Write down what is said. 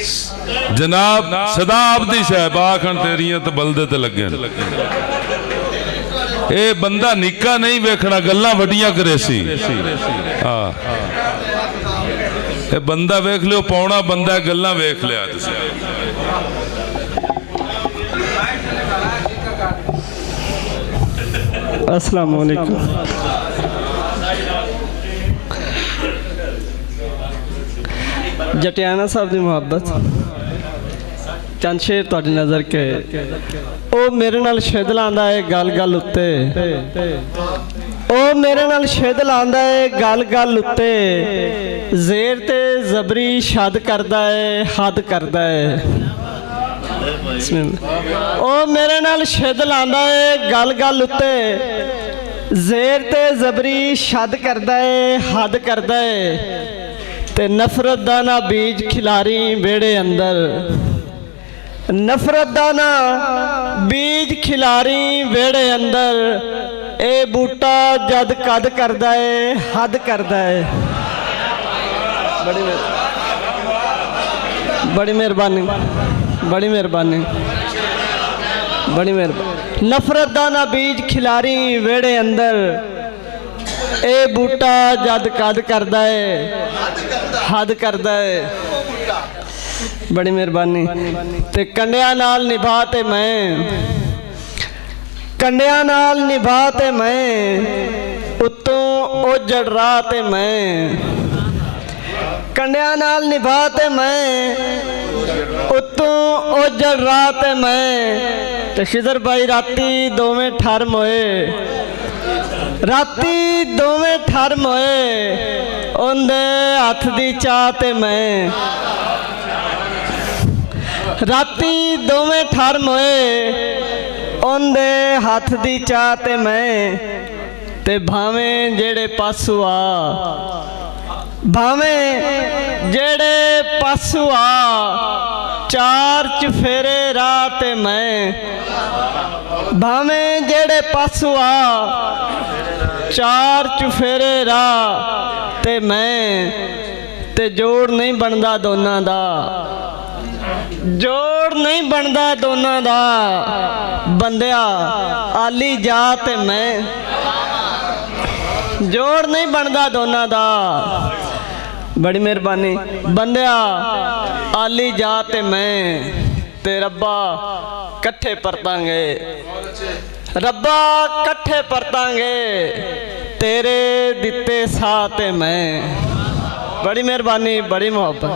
जनाब सदाब दी शैब आखन तेरियां तो बलदे ते लगे ये बंदा निक्का नहीं वेखना गल्लां वड्डियां करे सी हाँ ये बंदा वेख लियो पौना बंदा गल्लां वेख लिया तुसीं अस्सलाम वालेकुम जटियाना साहब की मुहब्बत चंद शेर तुहाडी नज़र के ओ मेरे नाल शिद लांदा है गल गल उत्ते ओ मेरे नाल शिद लांदा है गल गल उत्ते ज़ेर ते ज़बरी शद करदा है हद करदा है ओ मेरे नाल शिद लांदा है गल गल उत्ते ज़ेर ते ज़बरी शद करदा है हद करदा है ते नफरत दा ना बीज खिलारी बेड़े अंदर नफरत दा ना बीज खिलारी बेड़े अंदर ए बूटा जद कद करदा है हद करदा है बड़ी मेहरबानी बड़ी मेहरबानी बड़ी मेहरबानी नफरत दा ना बीज खिलारी वेड़े अंदर ए बूटा जद कद करदा है हद करदा है बड़ी मेहरबानी ते कंडिया नाल निभा ते मैं कंडिया नाल निभा ते मैं उत्तों ओजड़ राह ते मैं कंडिया नाल निभा ते मैं उत्तों ओजड़ राह ते मैं ते खिदर भाई राती दोवें ठर मोए राती दोवें ठर मोए उंदे हथ दी चाह ते मैं राती दोवें ठर मोए उंदे हथ दी चाह ते मैं ते भावें जेड़े पासू आ भावें जेड़े पासू आ चार चफेरे राह ते मैं भावें जेड़े पासू आ चार चफेरे राह ते मैं ते जोड़ नहीं बनदा दोनां दा जोड़ नहीं बनदा दोनां दा बंदिया आली जा ते मैं जोड़ नहीं बनदा दोनां दा बड़ी मेहरबानी बंदिया आली जा ते मैं ते रब्बा कट्ठे परतांगे रब्बा कट्ठे परतांगे तेरे दिते साथ मैं बड़ी मेहरबानी बड़ी मोहब्बत।